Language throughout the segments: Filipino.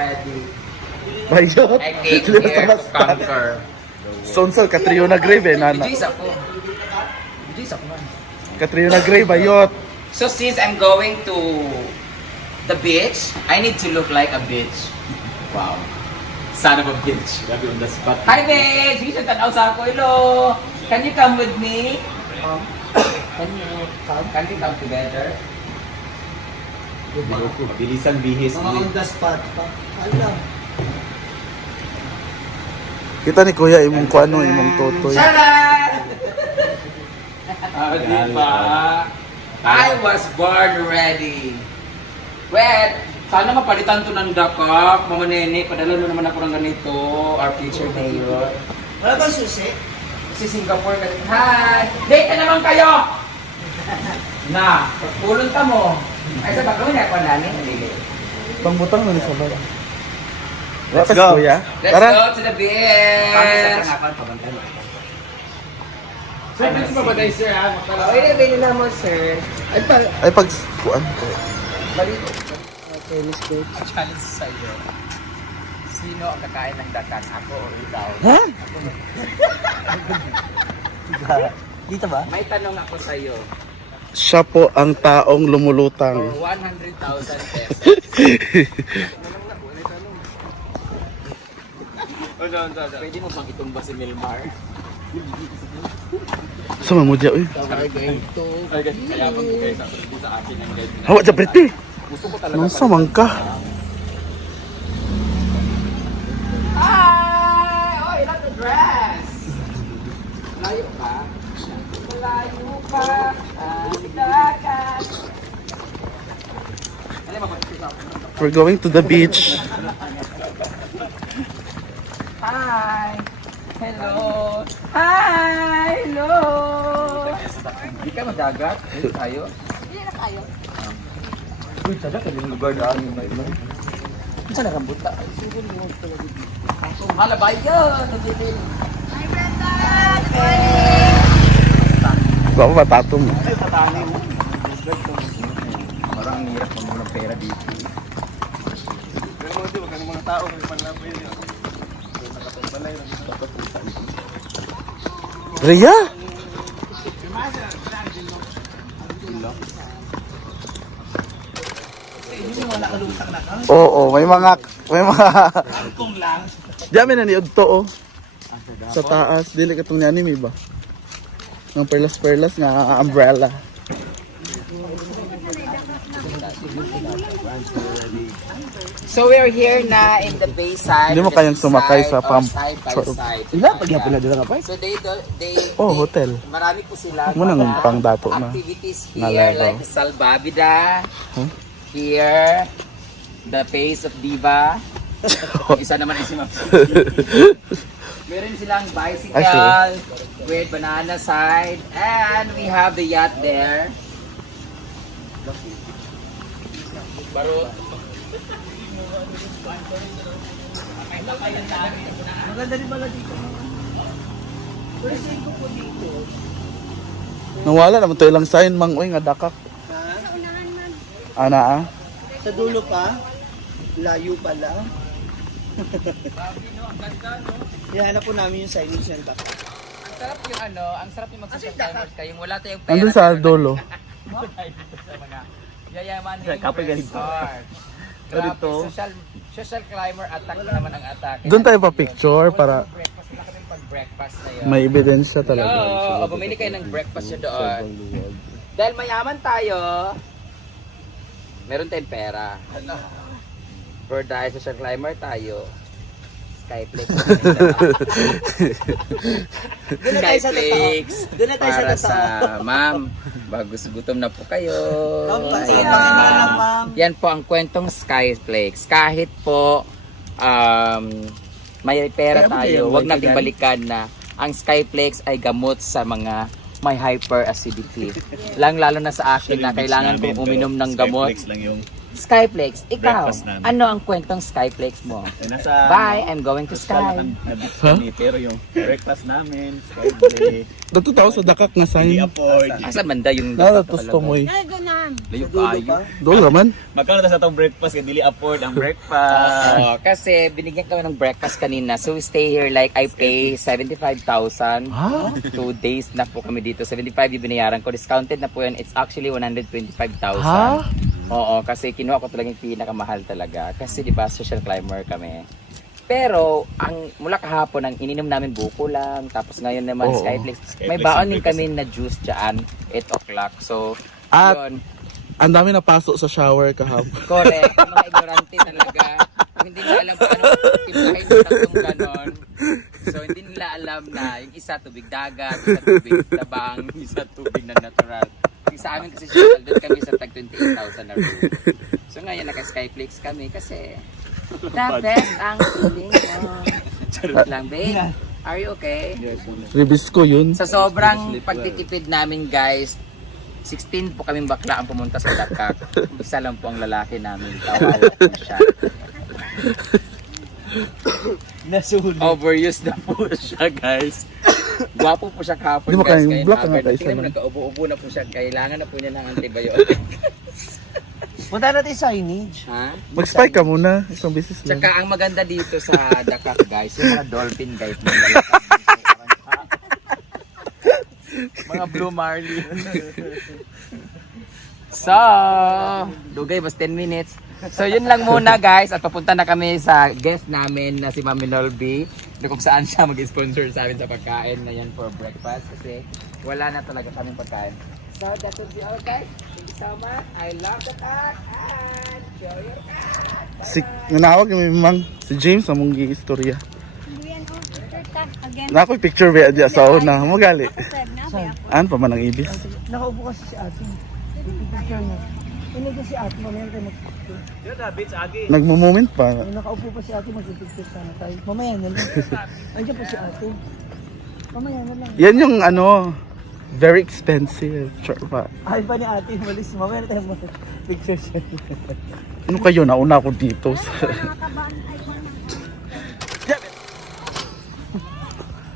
ready. Bayot. I came here to conquer. Sonsol, Catriona Grave, nana. Bijis ako. Bijis ako man. Catriona Grave, bayot. So since I'm going to the beach, I need to look like a bitch. Wow. Son of a bitch. Grabe on the spot. Hi bitch! Bisa tanaw sa ako. Hello! Can you come with me? Can we come together? Bilisan bihis. Mga on the spot pa. Alam. Kita ni Kuya, imong kuano, imong totoy. Charan! Diba? I was born ready. Well, sana mapalitan to ng dakak. Mama Nene, padala mo naman ako ng ganito. Our future mayor. Wala ba susi? Si Singapore ka rin. Hi! Date na naman kayo! Na, pagpulong ka mo. Ay, sa baklo niya, kung nani, hindi. Pangbutang na ni sabay. Let's go. Kuya. Let's Tara. go to the beach! Sir, dito pa ba tayo, sir, ha? Okay, na na mo, sir. Ay, pa. Ay, pag... Kuan. Balik. Tennis coach. Challenge sa iyo. Sino ang kakain ng dakan? Ako o ikaw? Ha? Dito ba? May tanong ako sa iyo. Siya po ang taong lumulutang. For 100,000 pesos. Pwede mo bang itumba si Milmar? Sa mamudya, uy. Ay guys, kaya pag kayo sa akin ang guide. Hawak sa pretty. Gusto ko talaga. Nang samang ka. Hi! Oh, I love the dress! Malayo ka? Malayo ka? Ang dagat. Ano yung mapagkita ako? We're going to the beach. Hi! Hello! Hi! Hello! Hindi ka madagat? Hindi tayo? Hindi na tayo. Uy, tadak ka din lugar na ang may iba. Saan na rambuta? Malabayan! Nagigil! Hi, Brenda! Good morning! Baka matatong. Ay, patani mo. Parang ang hirap mo ng pera dito. Pero mga di, wag kang mga tao, may panlapay yun. Rhea? Oo, may mga Diyan na niud to, oh. Sa taas, dili ka itong anime ba? Ng perlas-perlas nga umbrella. So we're here na in the bayside. Hindi mo kayang sumakay sa pump. Side by side. Ilan? Pagyapon na doon ka pa? So they Oh, hotel. marami po sila Mo nang mga pangdato na. activities Na here level. like salbabida. Huh? Here, the face of diva. Isa naman ay si Ma'am. Meron silang bicycle with banana side and we have the yacht there. Barot. Maganda rin pala dito. Pero saan ko po dito? Nawala naman to ilang sign mang uy nga dakak. Ha? Ana ah. Sa dulo pa? Layo pala. Ihanap po namin yung signage ng baka. Ang sarap yung ano, ang sarap yung mag-social timers kayo. Wala tayong pera. Andun sa dulo. Sa mga yayaman Sa kape ganito. Grabe, Dito. social climber attack na naman ang atake. Doon tayo pa picture para Breakfast, wala kaming pag-breakfast na yun. may ebidensya talaga. Oo, bumili kayo ng breakfast nyo doon. Dahil mayaman tayo, meron tayong pera. For dahil social climber tayo, Skyflex. Doon na tayo sa totoo. Skyflex. Doon na tayo sa Para totoo. sa ma'am, bagus gutom na po kayo. Pampasin Ayan. na lang, ma'am. Yan po ang kwentong Skyflex. Kahit po may pera Kaya mo tayo, kayo, wag may nating kagan? balikan na ang Skyflex ay gamot sa mga may hyperacidity. Lalo na sa akin na kailangan kong uminom ng gamot. Skyflex lang yung Skyflex, ikaw, Breakfast namin. ano ang kwentong Skyflex mo? Nasa Bye, I'm going to Sky. kami, pero yung breakfast namin, Skyplay, Dato tao sa dakak nga hindi sign. afford. Asa banda yung Nadatos to mo eh. Ay, ganun. Layo kayo. Doon naman. Magkano na sa itong breakfast, kaya dili afford ang breakfast. Kasi binigyan kami ng breakfast kanina. So we stay here like I pay 75,000. Ha? 2 days na po kami dito. 75 yung binayaran ko. Discounted na po yun. It's actually 125,000. Ha? Oo, kasi kinuha ko talaga yung pinakamahal talaga. Kasi di ba social climber kami. Pero ang mula kahapon ang ininom namin buko lang. Tapos ngayon naman Oo. Skyflex. May Skyflex baon yung din kami na juice dyan. 8 o'clock. So, At- yun. Ang dami na pasok sa shower kahapon. Correct. Yung mga ignorante talaga. Hindi nila alam kung anong timplahin ng tatlong ganon. So, hindi nila alam na yung isa tubig dagat, isa tubig tabang, isa tubig na natural. Yung sa amin kasi siya, doon kami sa tag 28,000 na room. So, ngayon naka-Skyflix kami kasi the best ang feeling mo. Charot lang, babe. Are you okay? Ribisco yun. Sa sobrang pagtitipid namin, guys, 16 po kaming bakla ang pumunta sa Dakak. Isa lang po ang lalaki namin. Kawawa po siya. Nasulit. Overused na po siya, guys. Gwapo po siya kahapon, Hindi mo guys. kayang Ngayon, block ang haggard. ata isa Tingnan mo, lang. nagkaubo-ubo na po siya. Kailangan na po niya ng antibiotic. Punta natin signage. Ha? Mag-spike ka muna. Isang beses lang. Tsaka ang maganda dito sa Dakak, guys, yung mga dolphin, guys. Mga lalakad dito, mga blue marlin. So, dugay, mas 10 minutes. So, yun lang muna, guys. At papunta na kami sa guest namin na si Mami Nolby. Kung saan siya mag-sponsor sa amin sa pagkain na yan for breakfast. Kasi wala na talaga kaming pagkain. So, that will be all, guys. Thank you so much. I love the cat. And show your cat. Si, nanawag yung mang si James among gi-istorya. Buyan o, picture again. Na ako'y picture ba diya sa una. Mo gali. Sir, na ba ako? An pa man ang ibis. Nakaupo kasi si ate. Picture niya. Hindi ko si ate, mamaya tayo mag-picture. Nagmo-moment pa. Nakaupo pa si ate, mag-picture sana tayo. Mamaya na lang. Andiyan po si ate. Mamaya na lang. Yan yung ano, very expensive. Sure pa. Ay pa ni ate, malis. Mamaya na tayo mag-picture siya. Ano kayo? Nauna ako dito. Nakakabaan ay ko na.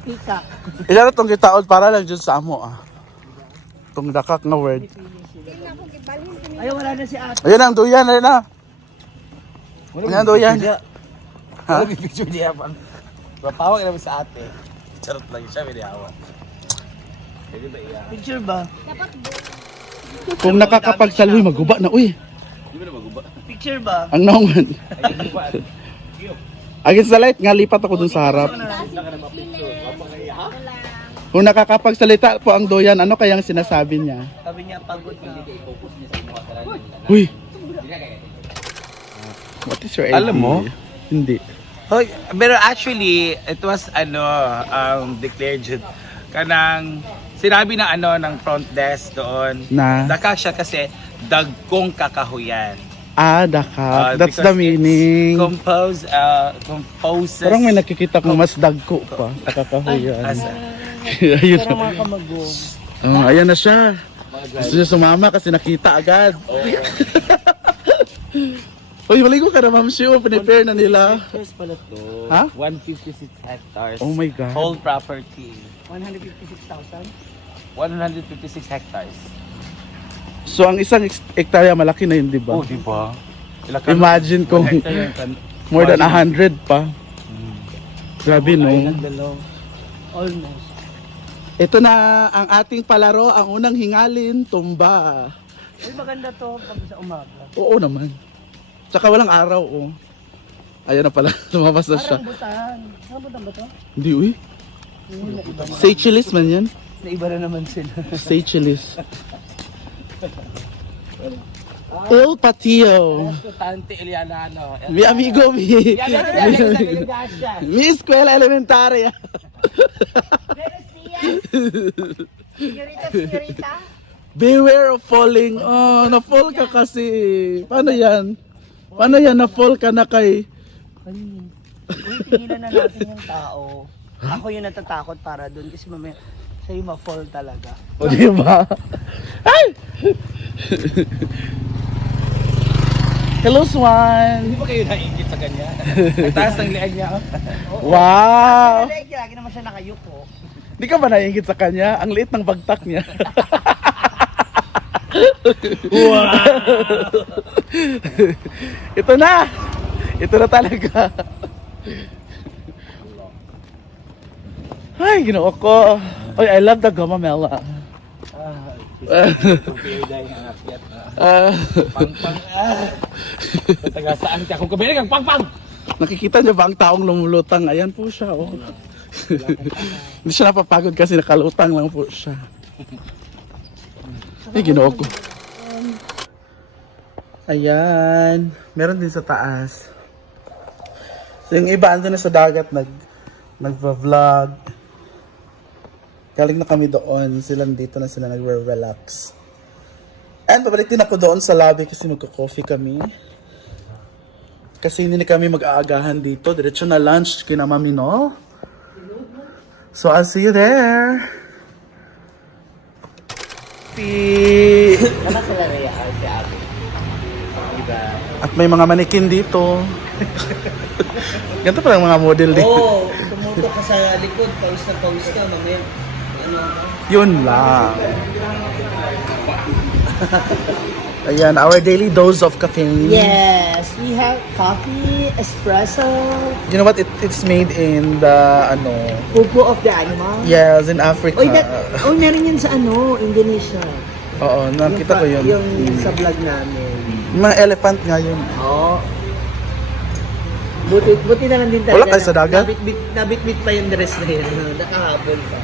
Pika. Ilan na itong kitaod para lang dyan sa amo ah. Itong dakak na word. Tingnan ko, gibalhin ko Ay, wala na si ate. Ayan ang duyan, ayun na. Ayan ang duyan. Ha? May picture niya pang mapawag naman sa ate. Charot lang siya, may diawa. Pwede ba iya? Picture ba? Dapat Kung nakakapagsalwi, maguba na. Uy, Di ba na maguba? Picture ba? ang naungan. Agin sa light, nga lipat ako dun sa harap. Kung nakakapagsalita po ang doyan, ano kayang sinasabi niya? Sabi niya, pagod na. Uy! What is your idea? Alam mo? Hindi. Hoy, pero actually, it was declared yun. Kanang sinabi na ng front desk doon. Na? Dakak siya kasi dagkong kakahuyan. Ah, dakak. That's Because the meaning. Composes. Parang may nakikita kong mas dagko pa. Nakakahuyan. Ayun. Parang mga kamago. Oh, ayan na siya. Gusto niya sumama kasi nakita agad. Uy, maligo ka na, Ma'am Shu. Prepare na nila. Hectares pala to. Ha? 156 hectares. Oh my God. Whole property. 156,000. 156 hectares. So, ang isang hektarya malaki na yun, di ba? Oh, di ba? Imagine kung more than 100 pa. Grabe, no? Almost. Ito na ang ating palaro, ang unang hingalin, tumba. Uy, maganda to pag sa umaga. Oo naman. Tsaka walang araw, oh. Ayan na pala, lumabas na siya. Parang butan. Saan butan ba to? Hindi, uy. Yung naiba na. Seychelles man yan. Naiba na naman sila. Seychelles. El Patio. Tante Elianano. Mi amigo, mi. Mi escuela elementaria. Señorita, señorita. Beware of falling. Oh, na-fall ka kasi. Paano yan? Paano yan? Na-fall ka na kay... Uy, tinginan na natin yung tao. Ako yung natatakot para doon kasi mamaya sa'yo ma-fall talaga. O, di ba? Ay! Hello, Swan! Hindi ba kayo naiingit sa kanya? Ang taas ng liag niya. Wow! Lagi naman siya nakayuko. Di ka ba naiingit sa kanya? Ang liit ng bagtak niya. Ito na! Ito na talaga. Ay, ginoo ko. Oy, I love the gamamela. Pang-pang. Taga saan ka? Kung kabili kang pang-pang! Nakikita niyo ba ang taong lumulutang? Ayan po siya, oh. Hindi siya napapagod kasi nakalutang lang po siya. Ay, ginoo ko. Ayan. Meron din sa taas. So, yung iba ando na sa dagat, nagva-vlog. Galing na kami doon. Sila dito na sila nagre-relax. And pabalik din ako doon sa lobby kasi magka-coffee kami. Kasi hindi na kami mag-aagahan dito. Diretso na lunch kina Mami, no? So, I'll see you there. Naman sila real si Abby. At may mga manikin dito. Ganito pa lang mga model dito. Oo, tumutok ka sa likod, pawis na pawis ka, mamaya. Ano? Yun lang. Ayan, our daily dose of caffeine. Yes, we have coffee, espresso, You know what? It's made in the, pupo of the animal. yes, in Africa. Meron yan sa Indonesia. Oo, nakita ko yun. Yung sa vlog namin. Mga elephant nga yun. Oo. Buti na lang din talaga. Wala kayo sa dagat? Nabit-bit pa yung dress na yun. Nakahabol pa.